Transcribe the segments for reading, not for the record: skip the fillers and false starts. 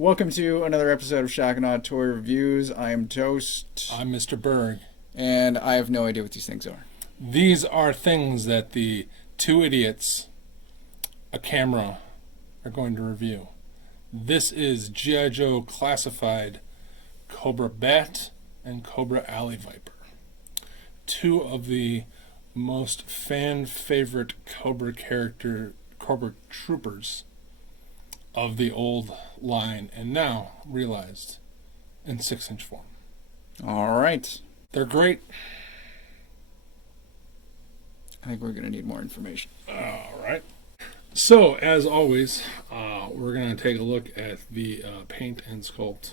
Welcome to another episode of Shock and Awe Toy Reviews. I am Toast. I'm Mr. Berg. And I have no idea what these things are. These are things that the two idiots, a camera, are going to review. This is G.I. Joe Classified Cobra B.A.T and Cobra Alley Viper. Two of the most fan-favorite Cobra troopers of the old line, and now realized in 6-inch form. All right. They're great. I think we're going to need more information. All right. So, as always, we're going to take a look at the paint and sculpt.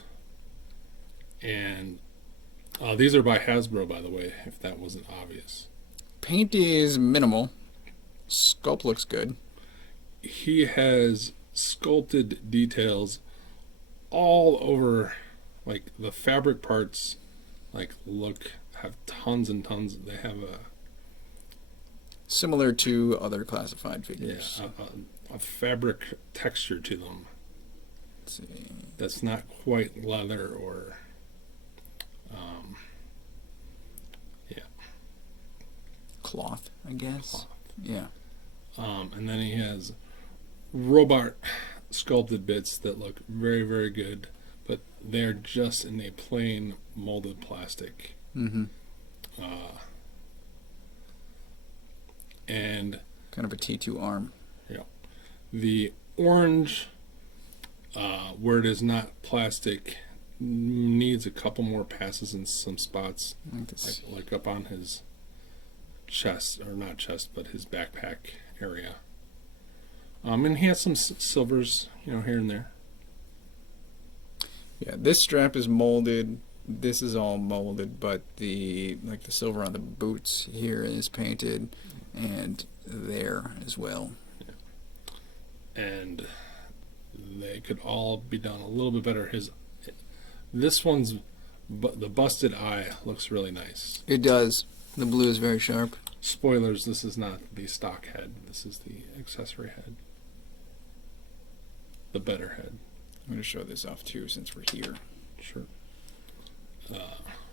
And these are by Hasbro, by the way, if that wasn't obvious. Paint is minimal. Sculpt looks good. He has sculpted details all over, like the fabric parts, have tons and tons. They have similar to other classified figures. a fabric texture to them. Let's see. That's not quite leather or Cloth, I guess. cloth. Yeah. And then he has robot sculpted bits that look very, very good, but they're just in a plain molded plastic. Mm-hmm. And kind of a T2 arm. Yeah, the orange, where it is not plastic, needs a couple more passes in some spots, like up on his chest, or not chest, but his backpack area. And he has some silvers, here and there. Yeah, this strap is molded. This is all molded, but the silver on the boots here is painted, and there as well. Yeah. And they could all be done a little bit better. This one's, the busted eye looks really nice. It does. The blue is very sharp. Spoilers, this is not the stock head. This is the accessory head. The better head. I'm going to show this off too since we're here. Sure.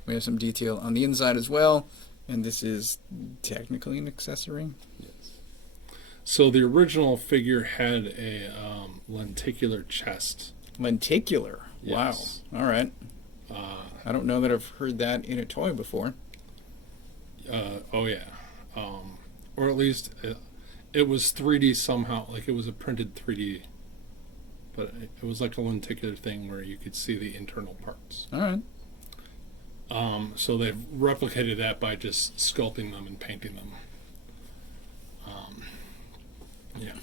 We have some detail on the inside as well, and this is technically an accessory. Yes. So the original figure had a lenticular chest. Lenticular? Yes. Wow. All right. I don't know that I've heard that in a toy before. Oh yeah. Or at least it was 3D somehow, like it was a printed 3D, but it was like a lenticular thing where you could see the internal parts. All right. So they've replicated that by just sculpting them and painting them. Yeah.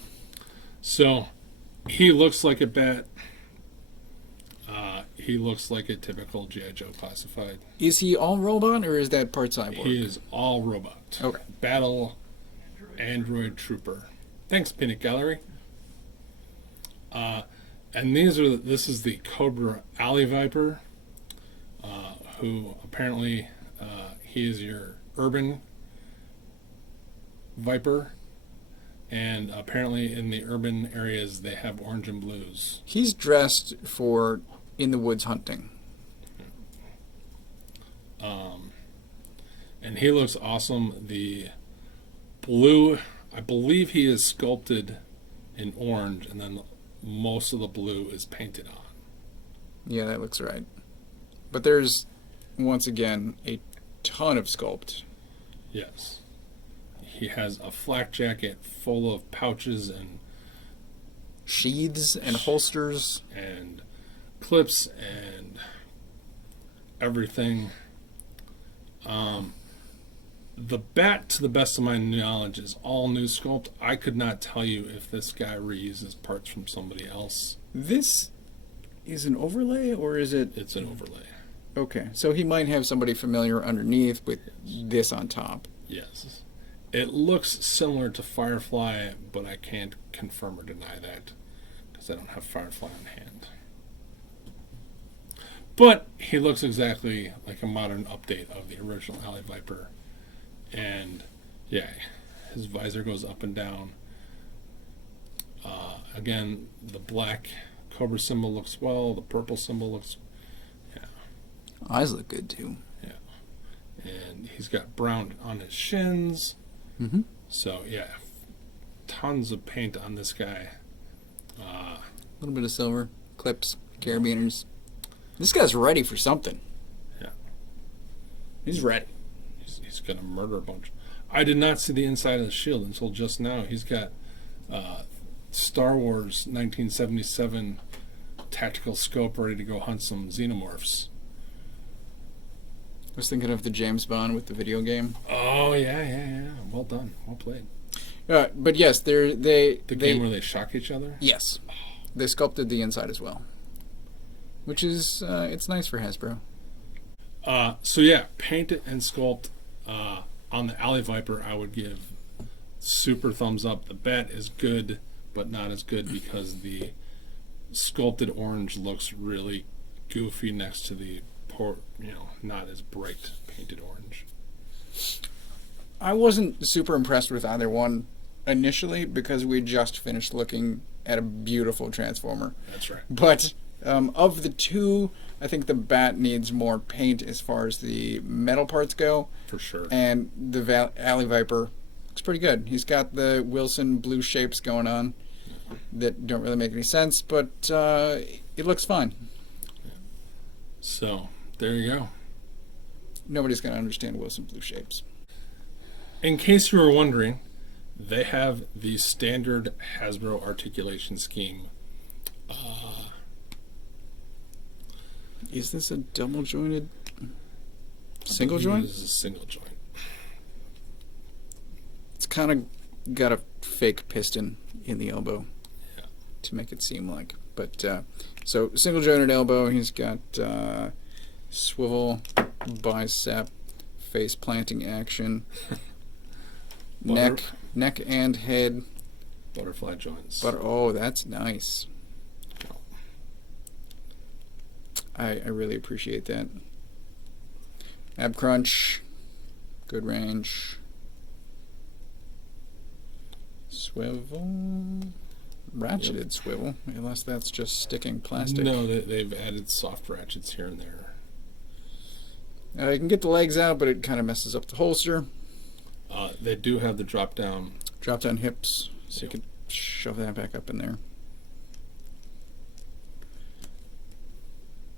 So he looks like a bat. He looks like a typical G.I. Joe classified. Is he all robot, or is that part cyborg? He is all robot. Okay. Battle android trooper. Thanks, Peanut Gallery. And this is the Cobra Alley Viper, who apparently he is your urban Viper, and apparently in the urban areas they have orange and blues. He's dressed for in the woods hunting. And he looks awesome. The blue, I believe he is sculpted in orange, and then most of the blue is painted on. Yeah, that looks right. But there's, once again, a ton of sculpt. Yes. He has a flak jacket full of pouches and sheaths and holsters and clips and everything. The bat, to the best of my knowledge, is all new sculpt. I could not tell you if this guy reuses parts from somebody else. This is an overlay, or is it? It's an overlay. Okay, so he might have somebody familiar underneath with this on top. Yes. It looks similar to Firefly, but I can't confirm or deny that because I don't have Firefly on hand. But he looks exactly like a modern update of the original Alley Viper. And yeah, his visor goes up and down. Again, the black Cobra symbol looks well. The purple symbol looks, yeah. Eyes look good too. Yeah. And he's got brown on his shins. Mm-hmm. So, yeah, tons of paint on this guy. A little bit of silver, clips, carabiners. This guy's ready for something. Yeah. He's ready. He's going to murder a bunch. I did not see the inside of the shield until just now. He's got Star Wars 1977 tactical scope ready to go hunt some xenomorphs. I was thinking of the James Bond with the video game. Oh, yeah. Well done. Well played. But yes, The game where they shock each other? Yes. They sculpted the inside as well. Which is, it's nice for Hasbro. So yeah, paint it and sculpt. On the Alley Viper, I would give super thumbs up. The bat is good, but not as good because the sculpted orange looks really goofy next to the not as bright painted orange. I wasn't super impressed with either one initially because we just finished looking at a beautiful Transformer. That's right. But of the two, I think the bat needs more paint as far as the metal parts go. For sure. And the Alley Viper looks pretty good. He's got the Wilson blue shapes going on that don't really make any sense, but it looks fine. So, there you go. Nobody's going to understand Wilson blue shapes. In case you were wondering, they have the standard Hasbro articulation scheme. Is this a double jointed single joint? This is a single joint. It's kind of got a fake piston in the elbow, yeah, to make it seem like. But so single jointed elbow. He's got swivel, bicep, face planting action, neck and head, butterfly joints. But oh, that's nice. I really appreciate that. Ab crunch, good range. Swivel, ratcheted swivel, unless that's just sticking plastic. No, they've added soft ratchets here and there. You can get the legs out, but it kind of messes up the holster. They do have the drop down hips, so you can shove that back up in there.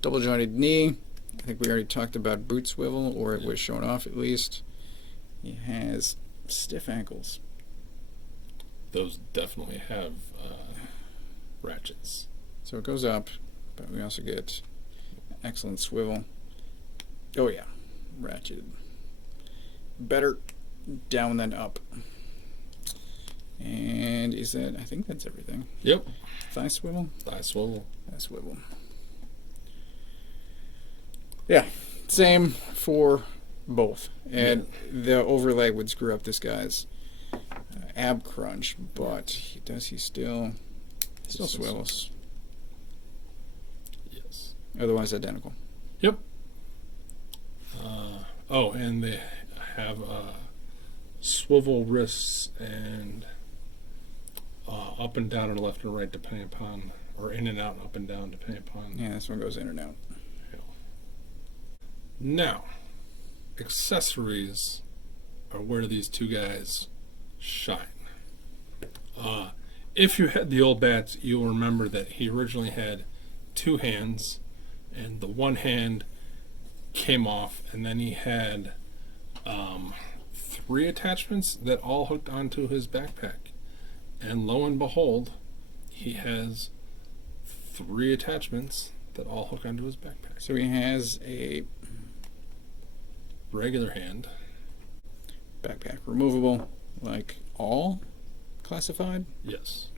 Double jointed knee. I think we already talked about boot swivel, or it was shown off at least. He has stiff ankles. Those definitely have ratchets. So it goes up, but we also get excellent swivel. Oh yeah, ratcheted. Better down than up. And is that, I think that's everything. Yep. Thigh swivel? Thigh swivel. Thigh swivel. Yeah, same for both. And the overlay would screw up this guy's ab crunch, but he still swivels. Yes. Otherwise identical. Yep. And they have swivel wrists and up and down and left and right depending upon, or in and out and up and down depending upon. Yeah, this one goes in and out. Now, accessories are where these two guys shine. If you had the old bats, you'll remember that he originally had two hands, and the one hand came off, and then he had three attachments that all hooked onto his backpack. And lo and behold, he has three attachments that all hook onto his backpack. So he has a regular hand, backpack removable, like all classified. Yes.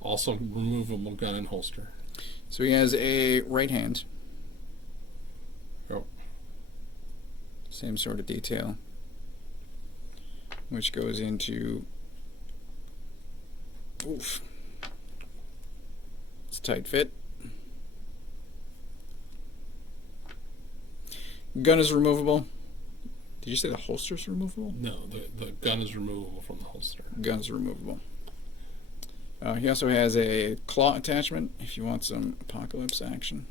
Also removable gun and holster. So he has a right hand. Oh. Same sort of detail, which goes into. Oof. It's a tight fit. Gun is removable. Did you say the holster is removable? No, the gun is removable from the holster. Gun is removable. He also has a claw attachment if you want some apocalypse action.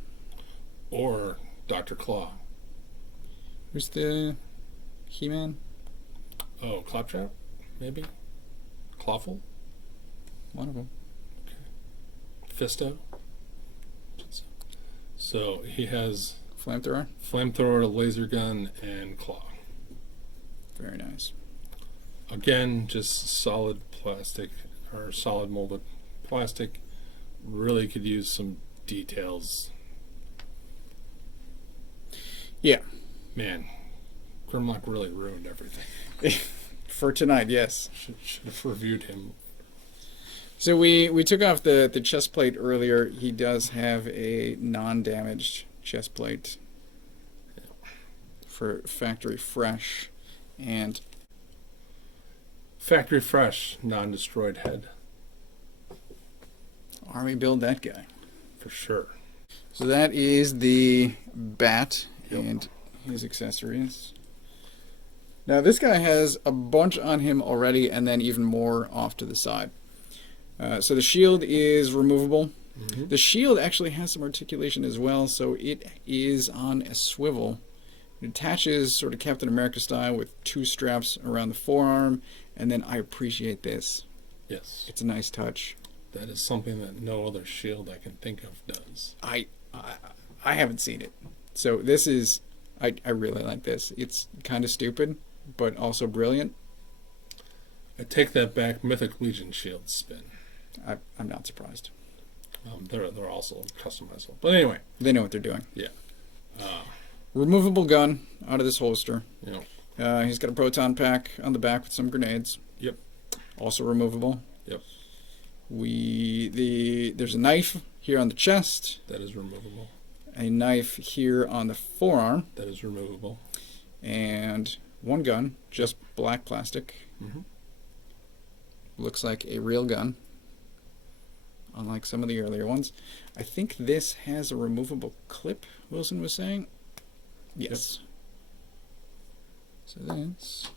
Or Dr. Claw. Who's the He-Man? Oh, Claptrap? Maybe? Clawful? One of them. Fisto? So he has Flamethrower? flamethrower, laser gun, and claw. Very nice. Again, just solid plastic or solid molded plastic. Really could use some details. Yeah. Man, Grimlock really ruined everything. For tonight, yes. Should have reviewed him. So we took off the chest plate earlier. He does have a non-damaged chest plate for factory fresh, and Factory fresh, non-destroyed head. Army build that guy. For sure. So that is the Bat Yep. and his accessories. Now this guy has a bunch on him already, and then even more off to the side. So the shield is removable. Mm-hmm. The shield actually has some articulation as well, so it is on a swivel. It attaches sort of Captain America style with two straps around the forearm, and then I appreciate this. Yes. It's a nice touch. That is something that no other shield I can think of does. I haven't seen it. So this is, I really like this. It's kind of stupid, but also brilliant. I take that back. Mythic Legion shields spin. I'm not surprised. They're also customizable. But anyway. They know what they're doing. Yeah. Removable gun out of this holster. You know. He's got a proton pack on the back with some grenades. Yep. Also removable. Yep. There's a knife here on the chest. That is removable. A knife here on the forearm. That is removable. And one gun, just black plastic. Mm-hmm. Looks like a real gun, unlike some of the earlier ones. I think this has a removable clip, Wilson was saying. Yes. Yep. So that's...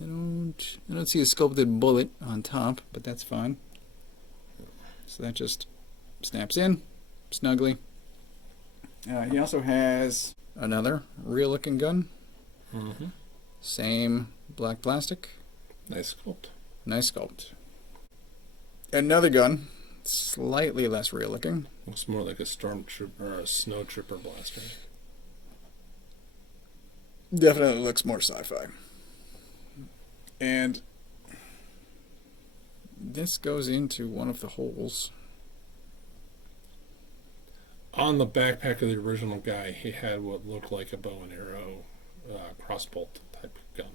I don't see a sculpted bullet on top, but that's fine. So that just snaps in snugly. He also has another real-looking gun. Mm-hmm. Same black plastic. Nice sculpt. Nice sculpt. Another gun, slightly less real-looking. Looks more like a stormtrooper or a snow trooper blaster. Definitely looks more sci-fi. And this goes into one of the holes. On the backpack of the original guy, he had what looked like a bow and arrow crossbolt type gun.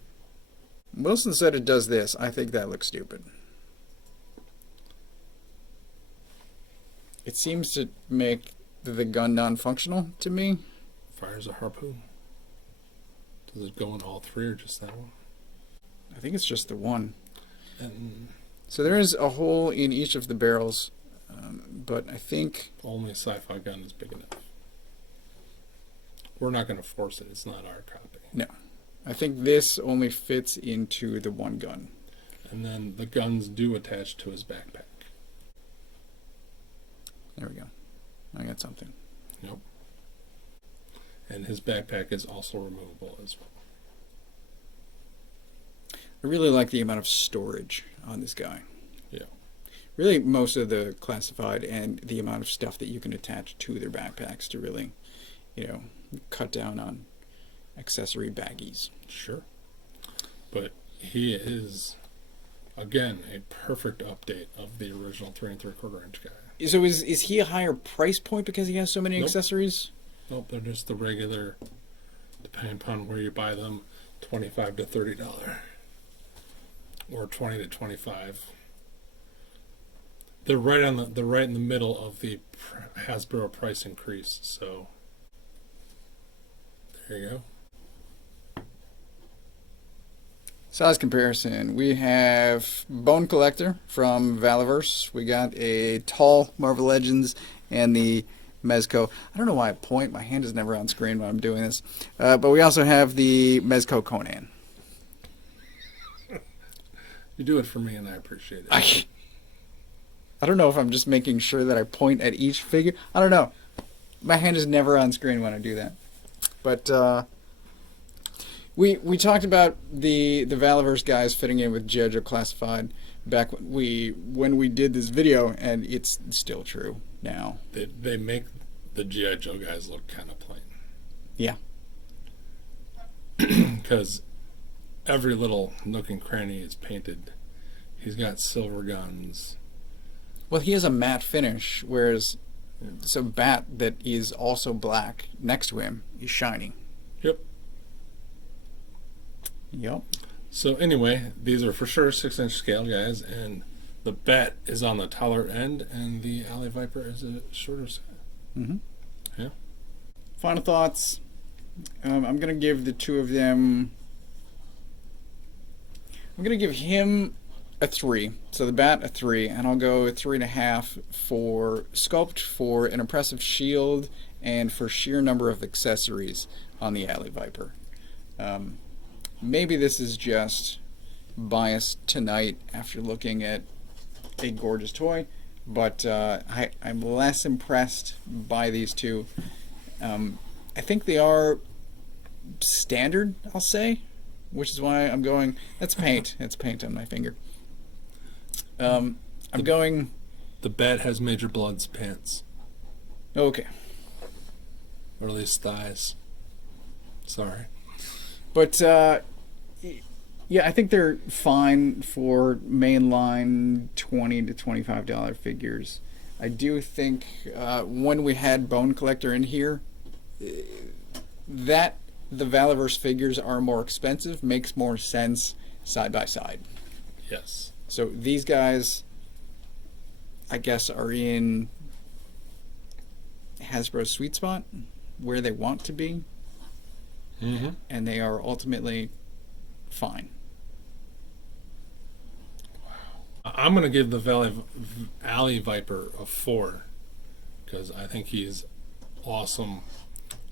Wilson said it does this. I think that looks stupid. It seems to make the gun non-functional to me. Fires a harpoon. Does it go in all three or just that one? I think it's just the one. And so there is a hole in each of the barrels, but I think... only a sci-fi gun is big enough. We're not going to force it. It's not our copy. No. I think this only fits into the one gun. And then the guns do attach to his backpack. There we go. I got something. Nope. And his backpack is also removable as well. I really like the amount of storage on this guy. Yeah. Really, most of the classified and the amount of stuff that you can attach to their backpacks to really, cut down on accessory baggies. Sure. But he is, again, a perfect update of the original 3 3/4 inch guy. So is he a higher price point because he has so many Nope. accessories? Nope, they're just the regular, depending upon where you buy them, $25 to $30. Or 20 to 25. They're right in the middle of the Hasbro price increase. So there you go. Size comparison. We have Bone Collector from Valaverse. We got a tall Marvel Legends and the Mezco. I don't know why I point. My hand is never on screen when I'm doing this. But we also have the Mezco Conan. You do it for me, and I appreciate it. I don't know if I'm just making sure that I point at each figure. I don't know. My hand is never on screen when I do that. But we talked about the Valiverse guys fitting in with G.I. Joe Classified back when we did this video, and it's still true now. They make the G.I. Joe guys look kind of plain. Yeah. Because every little nook and cranny is painted. He's got silver guns. Well, he has a matte finish, whereas so Bat that is also black next to him is shiny. Yep. Yep. So anyway, these are for sure 6-inch scale, guys, and the Bat is on the taller end, and the Alley Viper is a shorter side. Mm-hmm. Yeah. Final thoughts. I'm gonna give the two of them. I'm gonna give him a 3. So the Bat a 3, and I'll go 3.5 for Sculpt for an impressive shield and for sheer number of accessories on the Alley Viper. Maybe this is just biased tonight after looking at a gorgeous toy, but I'm less impressed by these two. I think they are standard, I'll say, which is why I'm going. That's paint. It's paint on my finger. I'm going. The Bat has Major Blood's pants, Okay, or at least thighs. Sorry. but yeah, I think they're fine for mainline $20 to $25 figures. I do think when we had Bone Collector in here, that the Valiverse figures are more expensive makes more sense side by side. Yes. So these guys, I guess, are in Hasbro's sweet spot, where they want to be, Mm-hmm. and they are ultimately fine. I'm going to give the Alley Viper a 4 because I think he's awesome.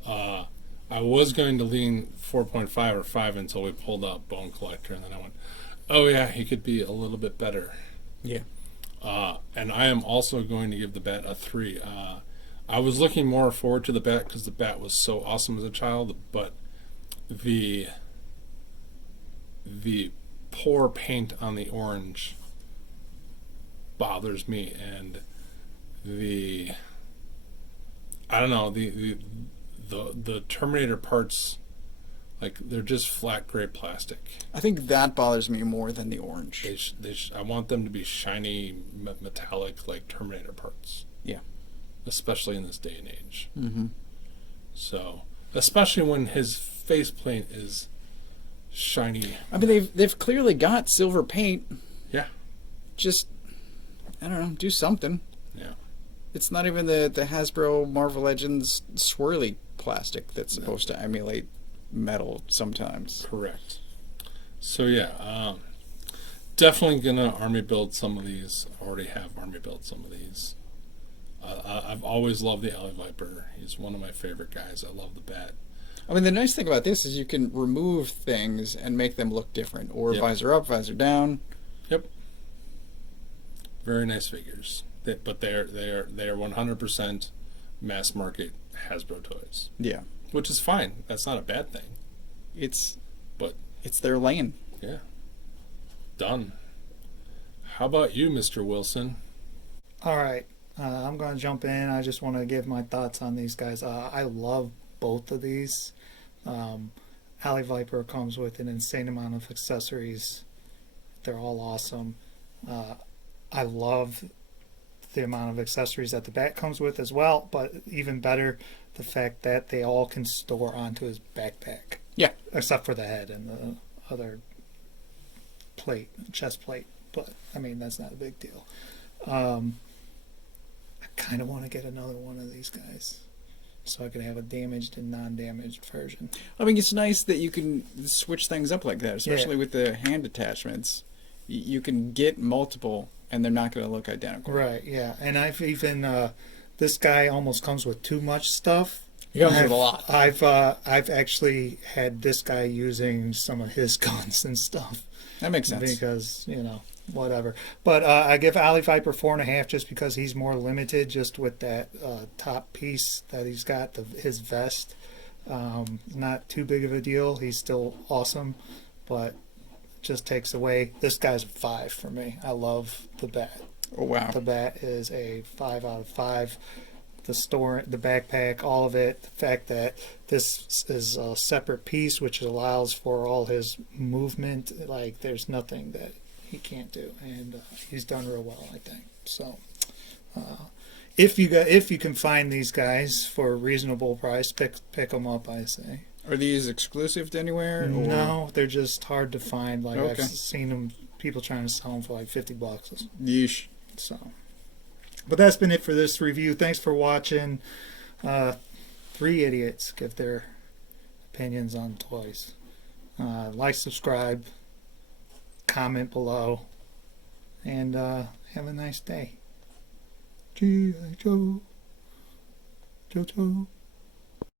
I was going to lean 4.5 or 5 until we pulled out Bone Collector, and then I went, oh yeah, he could be a little bit better. Yeah. And I am also going to give the Bat a 3. I was looking more forward to the Bat because the Bat was so awesome as a child, but the poor paint on the orange bothers me, and I don't know, the Terminator parts, like, they're just flat gray plastic. I think that bothers me more than the orange. I want them to be shiny metallic like Terminator parts. Yeah. Especially in this day and age. Mm-hmm. So, especially when his faceplate is shiny. I mean, they've clearly got silver paint. Yeah. Just, I don't know, do something. Yeah. It's not even the Hasbro Marvel Legends swirly plastic that's supposed to emulate metal sometimes. Correct. So yeah, definitely gonna army build some of these. Already have army built some of these. I've always loved the Alley Viper. He's one of my favorite guys. I love the Bat. I mean, the nice thing about this is you can remove things and make them look different, or Yep. visor up, visor down. Yep. Very nice figures. But they are 100% mass market Hasbro toys, Yeah, which is fine. That's not a bad thing. it's But their lane. yeah, done. How about you, Mr. Wilson? All right, I'm going to jump in. I just want to give my thoughts on these guys. I love both of these. Alley Viper comes with an insane amount of accessories. They're all awesome. I love the amount of accessories that the Bat comes with as well, but even better, the fact that they all can store onto his backpack. Yeah. Except for the head and the other plate, chest plate. But, I mean, that's not a big deal. I kind of want to get another one of these guys so I can have a damaged and non-damaged version. I mean, it's nice that you can switch things up like that, especially with the hand attachments. You can get multiple, and they're not going to look identical. Right, yeah. And I've even, this guy almost comes with too much stuff. He comes with a lot. I've actually had this guy using some of his guns and stuff. That makes sense. Because, you know, whatever. But I give Alley Viper 4.5 just because he's more limited, just with that top piece that he's got, his vest. Not too big of a deal. He's still awesome, but just takes away. This guy's a 5 for me. I love the bat. Oh wow. The bat is a 5 out of 5. The backpack, all of it. The fact that this is a separate piece, which allows for all his movement. Like, there's nothing that he can't do, and he's done real well, I think. So, if you can find these guys for a reasonable price, pick them up. I say. Are these exclusive to anywhere? Or? No, they're just hard to find. Like, Okay. I've seen them, people trying to sell them for like $50. Yeesh. So, but that's been it for this review. Thanks for watching. 3 idiots give their opinions on toys. Like, subscribe, comment below, and have a nice day. G.I. Joe. Jojo.